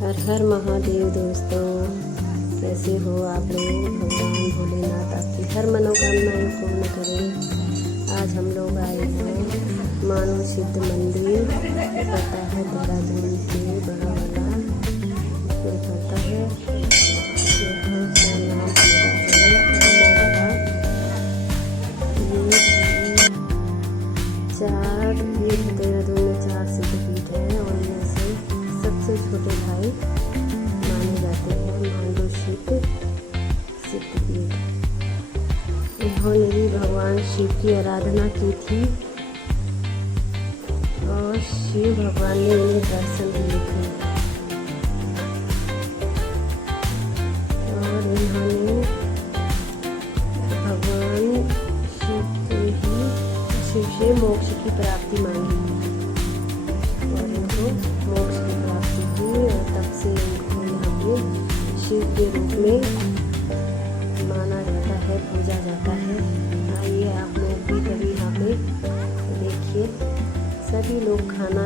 हर हर महादेव दोस्तों, कैसे हो आप लोग। भगवान भोलेनाथ आपकी हर मनोकामनाएं पूर्ण करें। आज हम लोग आए हैं मानव सिद्ध मंदिर, पता है देहरादून से बड़ा वाला, इसमें पता है यहाँ का नाम पता है ये देहरादून में 4 सिद्धपीठ है और इनमें से सबसे छोटे भाई माने जाते हैं मांडू सिद्धपीठ। इन्होंने भी भगवान शिव की आराधना की थी और शिव भगवान ने इन्हें दर्शन दिए थे और इन्होंने भगवान शिव से मोक्ष की प्राप्ति मांगी और इनको मोक्ष की प्राप्ति हुई और तब से इनको यहाँ पे शिव के रूप में माना जाता है, पूजा जाता है। आइए आप लोग भी कभी यहाँ पे देखिए, सभी लोग खाना